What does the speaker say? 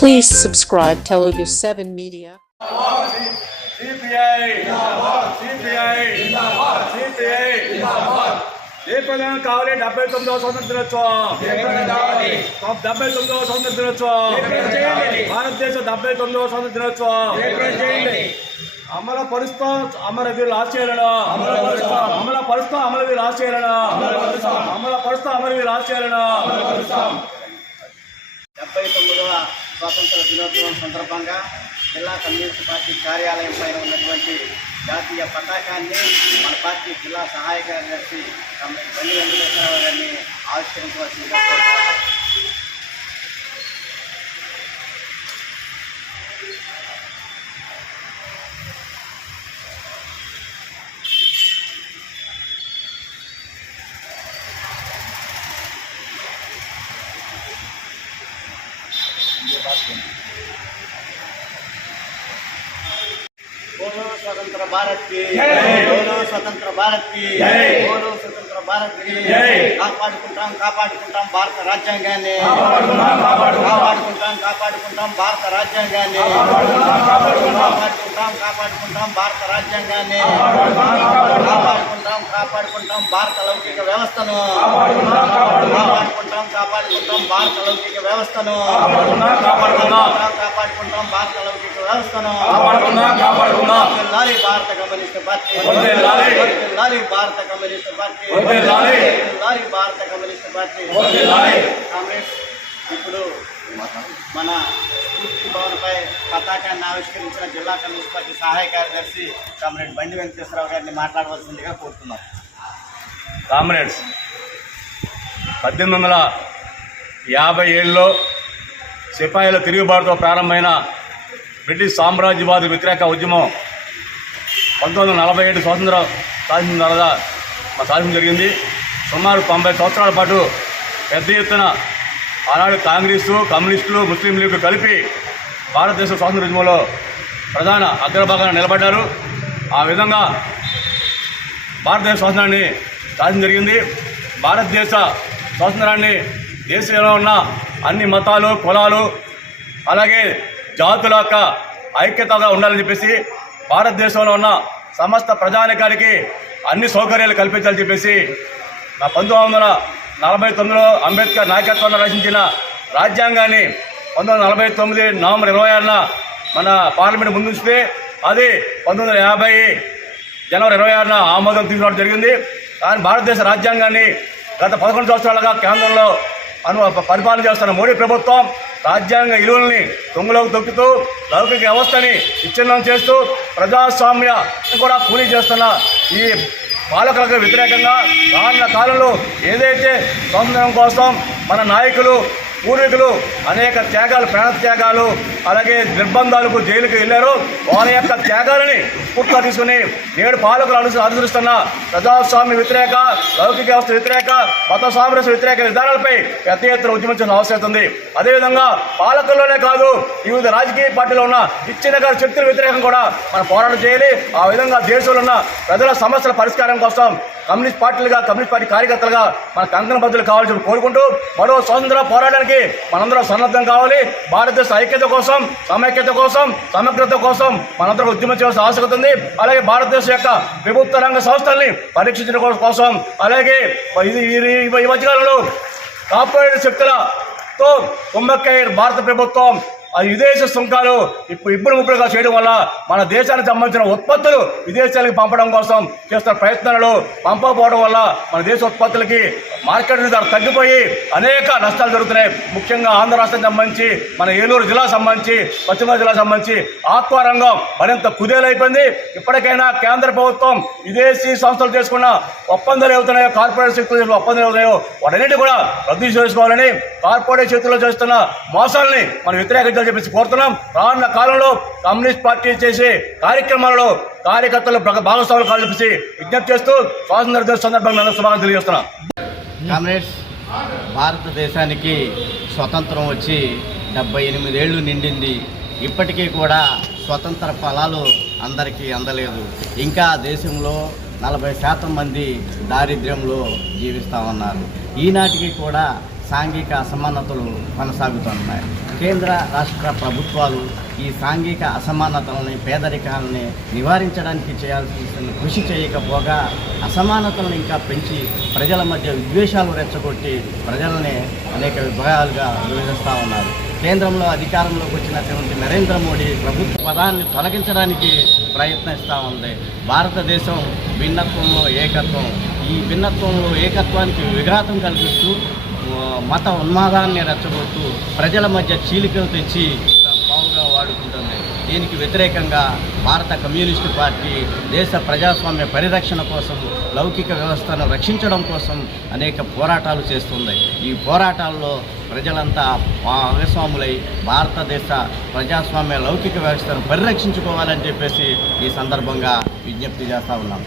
Please subscribe Telugu 7 Media. CPI CPI CPI జయప్రదం కావాలి డెబ్బై తొమ్మిదవ స్వతంత్ర దినోత్సవం డెబ్బై తొమ్మిదవ స్వతంత్ర దినోత్సవం భారతదేశం డెబ్బై తొమ్మిదవ స్వతంత్ర దినోత్సవం అమలు పరుస్తాం అమరవీరులు ఆశయాలను అమలు పరుస్తాం అమరవీరులు ఆశయాలను అమలు పరుస్తాం అమరవీరులు ఆశయాలను డెబ్బై తొమ్మిదవ స్వాతంత్ర దినోత్సవం సందర్భంగా జిల్లా కమ్యూనిస్ట్ పార్టీ కార్యాలయం పైన ఉన్నటువంటి జాతీయ పతాకాన్ని మన పార్టీ జిల్లా సహాయ కార్యదర్శి కమ్యూనిస్ట్ బండి వెంకటేశ్వరరావు గారిని ఆవిష్కరించవలసిందిగా కోరుతున్నాను. बोलो स्वतंत्र भारत की बोलो స్వతంత్ర భారత్ కి బోలో స్వతంత్ర భారత్ కి కాపాడుకుంటాం కాపాడుకుంటాం భారత రాజ్యాంగాన్ని కాపాడుకుంటాం కాపాడుకుంటాం భారత రాజ్యాంగాన్ని కాపాడుకుంటాం కాపాడుకుంటాం భారత రాజ్యాంగాన్ని కాపాడుకుంటాం కాపాడుకుంటాం భారత లౌకిక వ్యవస్థను కాపాడుకుంటాం కాపాడుకుంటాం భారత లౌకిక వ్యవస్థను కాపాడుకుంటాం కాపాడుకుంటాం భారత లౌకిక భారత కమ్యూనిస్ట్ పార్టీ. భారత కమ్యూనిస్ట్ పార్టీ. భారత కమ్యూనిస్ట్ పార్టీ. కాంగ్రెస్ ఇప్పుడు మన స్ఫూర్తి భవన్పై పతాకాన్ని ఆవిష్కరించిన జిల్లా కమ్యూనిస్ట్ పార్టీ సహాయ కార్యదర్శి కామ్రేడ్ బండి వెంకటేశ్వరరావు గారిని మాట్లాడవలసిందిగా కోరుతున్నాం. కామ్రేడ్స్ పద్దెనిమిది వందల యాభై ఏడులో సిపాయిల తిరుగుబాటుతో ప్రారంభమైన బ్రిటిష్ సామ్రాజ్యవాద వ్యతిరేక ఉద్యమం పంతొమ్మిది వందల నలభై ఏడు స్వాతంత్రం సాధించిన తర్వాత మా సాధించడం జరిగింది. సుమారు తొంభై సంవత్సరాల పాటు పెద్ద ఎత్తున ఆనాడు కాంగ్రెసు కమ్యూనిస్టులు ముస్లిం లీగ్ కలిపి భారతదేశ స్వాతంత్ర ఉద్యమంలో ప్రధాన అగ్రభాగాన్ని నిలబడ్డారు. ఆ విధంగా భారతదేశ స్వాతంత్రాన్ని సాధించడం జరిగింది. భారతదేశ స్వాతంత్రాన్ని దేశంలో ఉన్న అన్ని మతాలు కులాలు అలాగే జాతుల యొక్క ఐక్యతగా ఉండాలని చెప్పేసి భారతదేశంలో ఉన్న సమస్త ప్రజానికానికి అన్ని సౌకర్యాలు కల్పించాలని చెప్పేసి నా పంతొమ్మిది వందల నలభై తొమ్మిదిలో అంబేద్కర్ నాయకత్వంలో రచించిన రాజ్యాంగాన్ని పంతొమ్మిది వందల నలభై తొమ్మిది నవంబర్ ఇరవై ఆరున మన పార్లమెంట్ ముందుంచితే అది పంతొమ్మిది వందల యాభై జనవరి ఇరవై ఆరున ఆమోదం తీసుకోవడం జరిగింది. కానీ భారతదేశ రాజ్యాంగాన్ని గత పదకొండు సంవత్సరాలుగా కేంద్రంలో అను పరిపాలన చేస్తున్న మోడీ ప్రభుత్వం రాజ్యాంగ విలువల్ని తొంగలోకి తొక్కుతూ లౌకిక వ్యవస్థని విచ్ఛిన్నం చేస్తూ ప్రజాస్వామ్య కూడా కూలీ చేస్తున్న ఈ పాలకులకు వ్యతిరేకంగా రానున్న కాలంలో ఏదైతే స్వాతంత్రం కోసం మన నాయకులు పూర్వీకులు అనేక త్యాగాలు ప్రాణ త్యాగాలు అలాగే నిర్బంధాలకు జైలుకు వెళ్ళారు వాళ్ళ యొక్క త్యాగాలని పూర్తిగా తీసుకుని నేడు పాలకులు అను అనుసరిస్తున్న ప్రజాస్వామ్య వ్యతిరేక లౌకిక వ్యవస్థ వ్యతిరేక మత సామరస్య వ్యతిరేక విధానాలపై పెద్ద ఎత్తున ఉద్యమించిన అవసరం ఉంది అదేవిధంగా పాలకుల్లోనే కాదు వివిధ రాజకీయ పార్టీలో ఉన్న ఇచ్చిన గారి శక్తుల వ్యతిరేకం కూడా మనం పోరాటం చేయాలి. ఆ విధంగా దేశంలో ఉన్న ప్రజల సమస్యల పరిష్కారం కోసం కమ్యూనిస్ట్ పార్టీలుగా కమ్యూనిస్ట్ పార్టీ కార్యకర్తలుగా మన కంకణ బద్దులు కావాల్సి కోరుకుంటూ మరో స్వాతంత్ర పోరాటానికి మనందరం సన్నద్ధం కావాలి. భారతదేశ ఐక్యత కోసం సమైక్యత కోసం సమగ్రత కోసం మనందరం ఉద్యమం చేయాల్సిన ఆవశ్యకత ఉంది. అలాగే భారతదేశం యొక్క ప్రభుత్వ రంగ సంస్థల్ని పరీక్షించడం కోసం అలాగే ఇది ఈ- మధ్యకాలంలో కార్పొరేట్ శక్తులతో కుమ్మక్కై భారత ప్రభుత్వం విదేశీ సుంకాలు ఇప్పుడు ఇప్పుడు ముప్పుడుగా చేయడం వల్ల మన దేశానికి సంబంధించిన ఉత్పత్తులు విదేశాలకు పంపడం కోసం చేస్తున్న ప్రయత్నాలు పంపకపోవడం వల్ల మన దేశ ఉత్పత్తులకి మార్కెట్ ధర తగ్గిపోయి అనేక నష్టాలు జరుగుతున్నాయి. ముఖ్యంగా ఆంధ్ర రాష్ట్రానికి సంబంధించి మన ఏలూరు జిల్లా సంబంధించి పశ్చిమ జిల్లా సంబంధించి ఆత్మరంగం రంగం మరింత కుదేలైపోయింది. ఇప్పటికైనా కేంద్ర ప్రభుత్వం విదేశీ సంస్థలు చేసుకున్న ఒప్పందాలు అవుతున్నాయో కార్పొరేట్ శక్తులు ఒప్పందాలు అవుతున్నాయో వాటన్నిటి కూడా రద్దు చేసుకోవాలని కార్పొరేట్ చేతుల్లో చేస్తున్న మోసాలని మనం వ్యతిరేకించాలని చెప్పేసి కోరుతున్నాం. రానున్న కాలంలో కమ్యూనిస్ట్ పార్టీ చేసే కార్యక్రమాలలో కార్యకర్తలు భాగస్వాములు కావాలని చెప్పేసి విజ్ఞప్తి చేస్తూ స్వాతంత్ర దినోత్సవ సందర్భంగా అందరూ శుభాకాంక్షలు తెలియజేస్తున్నాం. కామ్రేడ్స్ భారతదేశానికి స్వతంత్రం వచ్చి డెబ్బై ఎనిమిదేళ్ళు నిండింది. ఇప్పటికీ కూడా స్వతంత్ర ఫలాలు అందరికీ అందలేదు. ఇంకా దేశంలో నలభై శాతం మంది దారిద్ర్యంలో జీవిస్తూ ఉన్నారు. ఈనాటికి కూడా సాంఘిక అసమానతలు కొనసాగుతున్నాయి. కేంద్ర రాష్ట్ర ప్రభుత్వాలు ఈ సాంఘిక అసమానతలని పేదరికాలని నివారించడానికి చేయాల్సిన కృషి చేయకపోగా అసమానతలను ఇంకా పెంచి ప్రజల మధ్య విద్వేషాలు రెచ్చగొట్టి ప్రజలని అనేక విభాగాలుగా విభజిస్తూ ఉన్నారు. కేంద్రంలో అధికారంలోకి వచ్చినటువంటి నరేంద్ర మోడీ ప్రభుత్వ పదాన్ని తొలగించడానికి ప్రయత్నిస్తూ ఉంది. భారతదేశం భిన్నత్వంలో ఏకత్వం. ఈ భిన్నత్వంలో ఏకత్వానికి విఘాతం కల్పిస్తూ మత ఉన్మాదాన్ని రెచ్చగొడుతూ ప్రజల మధ్య చీలికలు తెచ్చి పావుగా వాడుకుంటుంది. దీనికి వ్యతిరేకంగా భారత కమ్యూనిస్టు పార్టీ దేశ ప్రజాస్వామ్య పరిరక్షణ కోసం లౌకిక వ్యవస్థను రక్షించడం కోసం అనేక పోరాటాలు చేస్తుంది. ఈ పోరాటాల్లో ప్రజలంతా భాగస్వాములై భారతదేశ ప్రజాస్వామ్య లౌకిక వ్యవస్థను పరిరక్షించుకోవాలని చెప్పేసి ఈ సందర్భంగా విజ్ఞప్తి చేస్తా ఉన్నాం.